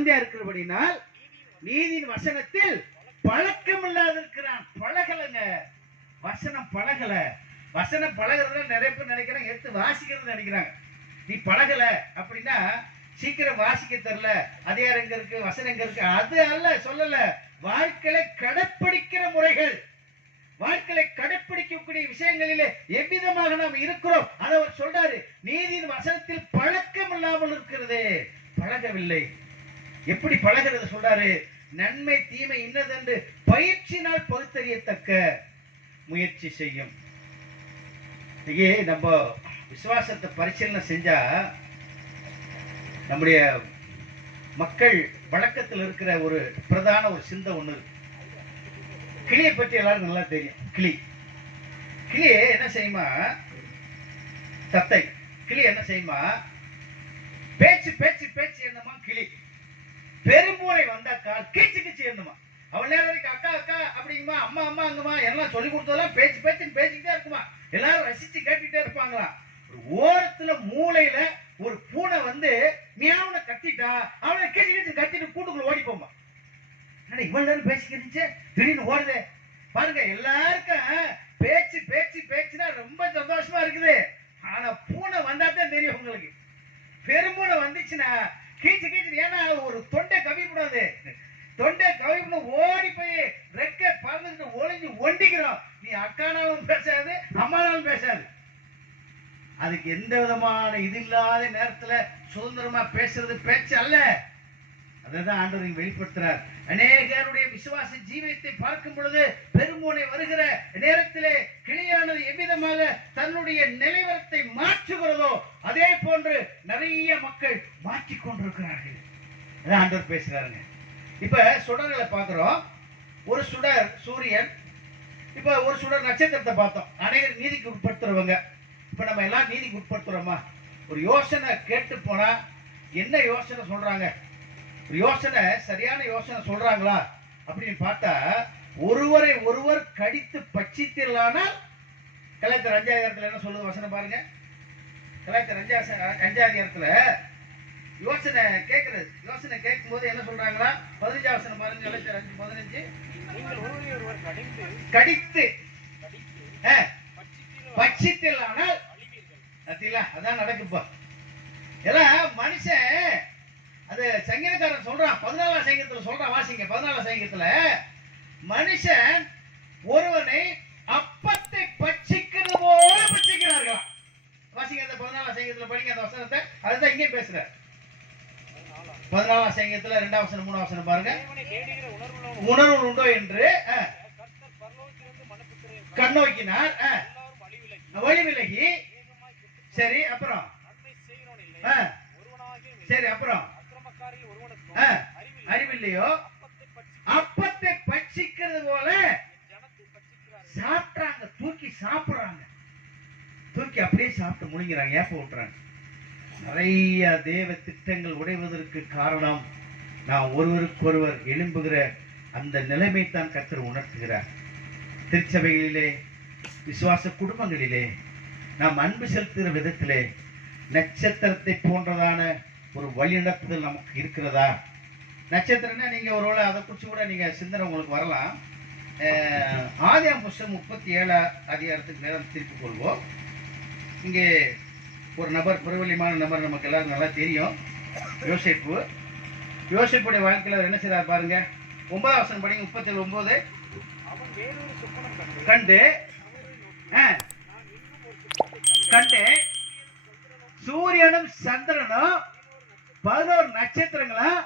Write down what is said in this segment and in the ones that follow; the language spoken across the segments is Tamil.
குழந்தையா இருக்கிறபடினால் நீதியின் வசனத்தில் பழக்கம் இல்லாத இருக்கிறான். பழகலங்க, வசனம் பழகல. வசனம் பழகிறதுல நிறைய பேர் நினைக்கிறாங்க, எடுத்து வாசிக்கிறது நினைக்கிறாங்க. நீ பழகல அப்படின்னா சீக்கிரம் வாசிக்க தெரியல, அதிகாரம் எங்க இருக்கு, வசனம் எங்க இருக்கு, அது அல்ல சொல்லல. வாழ்க்கையை கடைப்பிடிக்கிற முறைகள், வாழ்க்கையை கடைப்பிடிக்கக்கூடிய விஷயங்களிலே எவ்விதமாக நாம் இருக்கிறோம் அதை அவர் சொல்றாரு. நீதியின் வசனத்தில் பழக்கம் இல்லாமல் இருக்கிறது, பழகவில்லை. எப்படி பழகிறது சொல்றாரு, நன்மை தீமை இன்னதென்று பயிற்சினால் பகுத்தறியத்தக்க முயற்சி செய்யும். இங்கே நம்ம விசுவாசத்தை பரிசீலனை செஞ்சா நம்முடைய மக்கள் வழக்கத்தில் இருக்கிற ஒரு பிரதான ஒரு சிந்தை ஒண்ணு. கிளியை பற்றி எல்லாரும் நல்லா தெரியும். கிளி என்ன செய்யுமா, தத்தை கிளி என்ன செய்யுமா, பேச்சு பேச்சு பேச்சு என்னமா கிளி. பெரும்பூரை வந்தாக்கா கீச்சு கீச்சு என்னமா, அவள் நேரம் வரைக்கும் அக்கா அக்கா அப்படிங்குமா, அம்மா அம்மா அங்கம்மா எல்லாம் சொல்லி கொடுத்ததெல்லாம் பேச்சு பேச்சுன்னு பேசிக்கிட்டே இருக்குமா, எல்லாரும் ரசிச்சு கேட்டுக்கிட்டே இருப்பாங்களா. ஒரு ஓரத்துல மூளையில ஒரு பூனை வந்து மியாவுன கத்திட்டா அவனை கீச்சு கீச்சு கத்திட்டு கூட்டுக்குள்ள ஓடி போமா. இவ்வளவு நேரம் பேசிக்கிட்டு திடீர்னு ஓடுதே பாருங்க. எல்லாருக்கும் பேச்சு பேச்சு பேச்சுன்னா ரொம்ப சந்தோஷமா இருக்குது. ஆனா பூனை வந்தாதான் தெரியும் உங்களுக்கு. பெரும்பூனை வந்துச்சுன்னா கீச்சு கீச்சு, ஏன்னா ஒரு தொண்டை கவிப்படாது, தொண்டை கவிப்பு ஓடி போய் ரெக்க பறந்துட்டு ஒளிஞ்சு ஒண்டிக்கிறோம். நீ அக்கானாலும் பேசாது, அம்மானாலும் பேசாது. அதுக்கு எந்த விதமான இது இல்லாத நேரத்துல சுதந்திரமா பேசுறது பேச்சு அல்ல. அதான் ஆண்டவர் வெளிப்படுத்துறார். அநேகருடைய விசுவாச ஜீவியத்தை பார்க்கும் பொழுது பெருமூனை வருகிற நேரத்திலே கிளியானது எவ்விதமாக தன்னுடைய நிலைவரத்தை மாற்றுகிறதோ அதே போன்று நிறைய மக்கள் மாற்றிக் கொண்டிருக்கிறார்கள். அதான் ஆண்டவர் பேசுறாருங்க. இப்ப சுடர்களை பார்க்கிறோம். ஒரு சுடர் சூரியன், இப்ப ஒரு சுடர் நட்சத்திரத்தை பார்த்தோம். அநேகர் நீதிக்கு உட்படுத்துறவங்க. இப்ப நம்ம எல்லாம் நீதிக்கு உட்படுத்துறோமா? ஒரு யோசனை கேட்டு போனா என்ன யோசனை சொல்றாங்க, ஒரு யோசனை சரியான யோசனை சொல்றாங்களா அப்படின்னு பார்த்தா, ஒருவரை ஒருவர் கடித்து பட்சித்தலானால், கலாய்த்தர் 5ஆம் என்ன சொல்லுது வசனம் பாருங்க. கலாய்த்தர் 5ஆம் யோசனை கேட்கிறது. யோசனை கேட்கும் போது என்ன சொல்றாங்களா, 15ஆம் வசனம் பாருங்க. கலாய்த்தர் 5:15 கடித்து பட்சித்தலானால், அதான் நடக்குப்பா. எல்லாம் மனுஷன், அது சங்கீதக்காரன் சொல்றான். 14ஆம் சங்கீதத்துல சொல்றான், வாசிங்க. 14ஆம் சங்கீதத்துல மனுஷன் ஒருவனை அப்பத்தை பட்சிக்கிறது போல பட்சிக்கிறார்களாம். வாசிங்க அந்த 14ஆம் சங்கீதத்துல படிங்க அந்த வசனத்தை. அதுதான் இங்கே பேசுற. 14ஆம் சங்கீதத்துல 2ஆம் வசனம் 3ஆம் வசனம் பாருங்க. உணர்வு உண்டோ என்று கண்ணோக்கினார், வழி விலகி. சரி, அப்புறம் சரி, அப்புறம் அறிவில்லையோ அப்பத்தை பட்சிக்கிறது போல சாப்பிட்டாங்க, தூக்கி சாப்பிடுறாங்க, தூக்கி அப்படியே சாப்பிட்டு முழுங்கிறாங்க, ஏப்ப விட்டுறாங்க. நிறைய தேவ திட்டங்கள் உடைவதற்கு காரணம் நாம் ஒருவருக்கொருவர் எழும்புகிற அந்த நிலைமை தான் கர்த்தர் உணர்த்துகிறார். திருச்சபைகளிலே, விசுவாச குடும்பங்களிலே நாம் அன்பு செலுத்துகிற விதத்திலே நட்சத்திரத்தை போன்றதான ஒரு வழிநடத்துதல் நமக்கு இருக்கிறதா? நட்சத்திரம்னா நீங்க ஒருவேளை அதை குறிச்சு கூட நீங்க சிந்தனை உங்களுக்கு வரலாம். ஆதியாகமம் புத்தகம் 37ஆம் அதிகாரத்துக்கு நேரம் திருப்பிக் கொள்வோம். இங்கே ஒரு நபர், பிரபலியமான நபர், நமக்கு எல்லாரும் நல்லா தெரியும், யோசேப்பு. யோசேப்புடைய வாழ்க்கையில் என்ன செய்றார் பாருங்க. 9ஆம் வசனம் படிங்க. 37:9 கண்டு சூரியனும் சந்திரனும் 11 நட்சத்திரங்களும்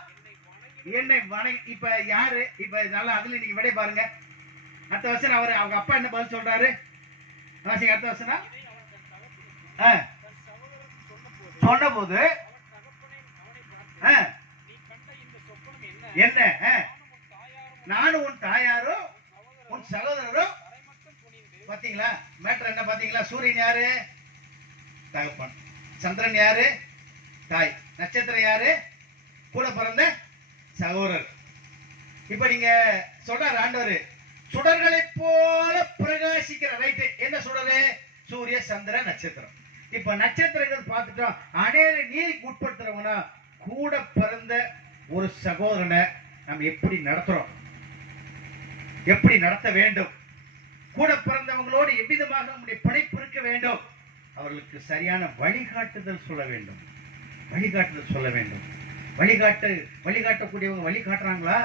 என்னை வணங்கி. இப்ப யாரு இப்ப நல்லா அதுல நீங்க விடை பாருங்க. அடுத்த வருஷம் அவரு அவங்க அப்பா என்ன பதில் சொல்றாரு வாசிங்க. அடுத்த வருஷம் சொன்ன போது என்ன, நானும் உன் தாயாரும் உன் சகோதரரும். பாத்தீங்களா மேட்டர் என்ன பாத்தீங்களா? சூரியன் யாரு? தகப்பன். சந்திரன் யாரு? தாய். நட்சத்திரம் யாரு? கூட பிறந்த சகோதரர். இப்ப நீங்க சொல்றாரு ஆண்டவர், சுடர்களை போல பிரகாசிக்கிற. ரைட்டு, என்ன சுடரு? சூரிய சந்திர நட்சத்திரம். இப்ப நட்சத்திரங்கள் பார்த்துட்டோம். அநேக நீதிக்கு உட்படுத்துறவங்கன்னா கூட பிறந்த ஒரு சகோதரனை நம்ம எப்படி நடத்துறோம், எப்படி நடத்த வேண்டும், கூட பிறந்தவங்களோடு எவ்விதமாக நம்முடைய பிணைப்பு இருக்க வேண்டும், அவர்களுக்கு சரியான வழிகாட்டுதல் சொல்ல வேண்டும். வழிகாட்டுதல் சொல்ல வேண்டும். வழிகாட்டக்கூடியவங்க வழிகாட்டுறாங்களா?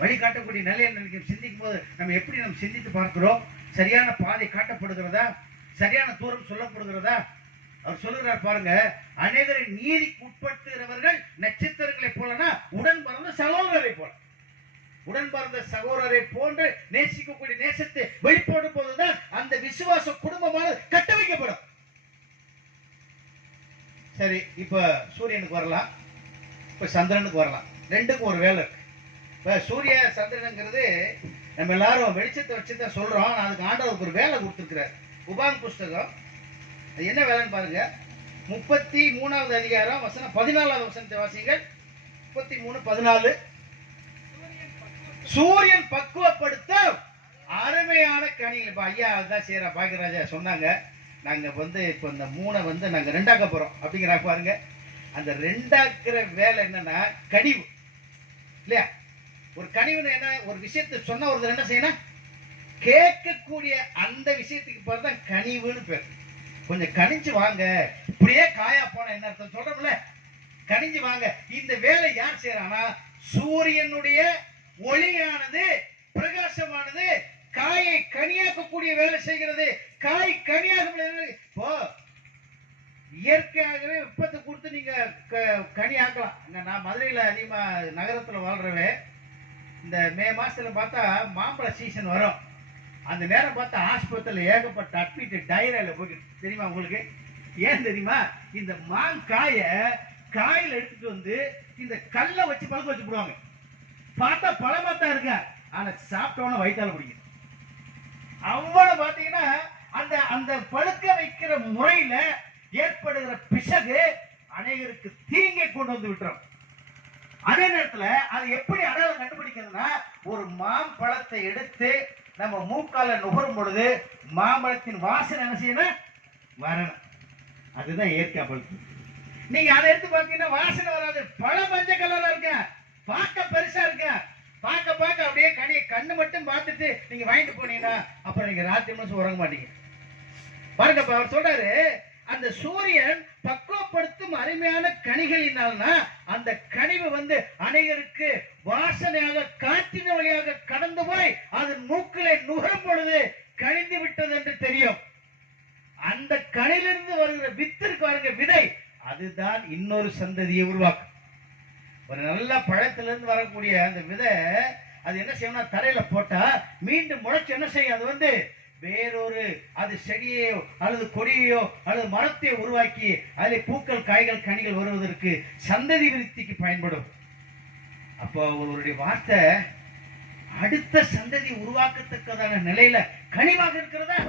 வழிகாட்டக்கூடிய நிலையை சிந்திக்கும் போது நம்ம எப்படி நம்ம சிந்தித்து பார்க்கிறோம்? சரியான பாதை காட்டப்படுகிறதா? சரியான தூரம் சொல்லப்படுகிறதா? அவர் சொல்லுகிறார் பாருங்க, அநேகரை நீதிக்கு உட்படுத்துகிறவர்கள் நட்சத்திரங்களை போலனா உடன் பிறந்த சகோதரரை போல. உடன் பிறந்த சகோதரரை போன்று நேசிக்கக்கூடிய நேசத்தை வெளிப்படும் போதுதான் அந்த விசுவாச குடும்பமான கட்டமைக்கப்படும். சரி, இப்ப சூரியனுக்கு வரலாம், இப்ப சந்திரனுக்கு வரலாம். ரெண்டுக்கும் ஒரு வேலை இருக்கு. இப்ப சூரிய சந்திரனுங்கிறது நம்ம எல்லாரும் வெளிச்சத்தை வச்சுதான் சொல்றோம். அதுக்கு ஆண்டவருக்கு ஒரு வேலை கொடுத்துருக்கிறார். உபாகம் புஸ்தகம் அது என்ன வேலைன்னு பாருங்க. 33வது அதிகாரம் வசனம் 14வது வசனத்தை வாசிங்கள். 33:14. சூரியன் பக்குவப்படுத்த அருமையான கனிகள். ஐயா அதுதான் செய்யறா பாக்கியராஜா சொன்னாங்க. நாங்க இப்ப இந்த 3 நாங்க 2ஆக்க போறோம் அப்படிங்கிறாங்க பாருங்க. அந்த 2ஆக்குற வேலை என்னன்னா கனிவு இல்லையா? ஒரு கனிவுன்னு என்ன? ஒரு விஷயத்தை சொன்ன ஒருத்தர் என்ன செய்யணும்? கேட்கக்கூடிய அந்த விஷயத்துக்கு பேர் தான் கனிவுன்னு பேர். கொஞ்சம் கனிஞ்சு வாங்க. இப்படியே காயா போன என்ன அர்த்தம் சொல்றோம்ல? கனிஞ்சு வாங்க. இந்த வேலை யார் செய்யறானா? சூரியனுடைய ஒளியானது பிரகாசமானது காயை கனியாக்கக்கூடிய வேலை செய்கிறது. காய் கனியாக இப்போ இயற்கையாகவே வெப்பத்தை கொடுத்து நீங்க கனி ஆக்கலாம். நான் மதுரையில அதிகமா நகரத்துல வாழ்றவே, இந்த மே மாசத்துல பார்த்தா மாம்பழ சீசன் வரும். அந்த நேரம் பார்த்தா ஆஸ்பத்திரியில் ஏகப்பட்ட அட்மிட் டைரியால போயிட்டு தெரியுமா உங்களுக்கு? ஏன் தெரியுமா? இந்த மாங்காய காயில எடுத்துட்டு வந்து இந்த கல்லை வச்சு பழுக்க வச்சு போடுவாங்க. பார்த்தா பழமாத்தான் இருக்க, ஆனா சாப்பிட்டவன வயிற்றால பிடிக்கும். அவ்வளவு பாத்தீங்கன்னா அந்த அந்த பழுக்க வைக்கிற முறையில ஏற்படுகிற பிசகு அநேகருக்கு தீங்கை கொண்டு வந்து விட்டுரும். அதே நேரத்துல அது எப்படி அடையாளம் கண்டுபிடிக்கிறதுனா, ஒரு மாம்பழத்தை எடுத்து நம்ம மூக்கால நுகரும் பொழுது மாம்பழத்தின் வாசனை என்ன செய்யணும்? வரணும். அதுதான் இயற்கை பழுத்து. நீங்க அதை எடுத்து பாத்தீங்கன்னா வாசனை வராது. பழம் மஞ்சள் கலர்ல இருக்க, பார்க்க பெருசா இருக்க, பார்க்க அப்படியே கண்ணு மட்டும் பார்த்துட்டு நீங்க வாங்கிட்டு போனீங்கன்னா அப்புறம் நீங்க ராத்திரி மனசு உறங்க மாட்டீங்க. பாருங்க, அவர் சொல்றாரு, அந்த சூரியன் பக்குவப்படுத்தும் அருமையான கனிகளினால்னா அந்த கனிவு அநேகருக்கு வாசனையாக காற்றின் வழியாக கடந்து போய் அதன் மூக்கிலே நுகரும் பொழுது கனிந்து விட்டது என்று தெரியும். அந்த கனிலிருந்து வருகிற வித்திற்கு வருகிற விதை அதுதான் இன்னொரு சந்ததியை உருவாக்கும். ஒரு நல்ல பழத்திலிருந்து வரக்கூடிய அந்த விதை அது என்ன செய்யணும்னா தரையில போட்டா மீண்டும் முளைச்சு என்ன செய்யும்? அது வேறொரு அது செடியோ அல்லது கொடியோ அல்லது மரத்தை உருவாக்கி அதில் பூக்கள் காய்கள் கனிகள் வருவதற்கு சந்ததி விருத்திக்கு பயன்படும். அப்போ அவருடைய வார்த்தை அடுத்த சந்ததி உருவாக்கத்தக்கதான நிலையில கனிவாக இருக்கிறதா?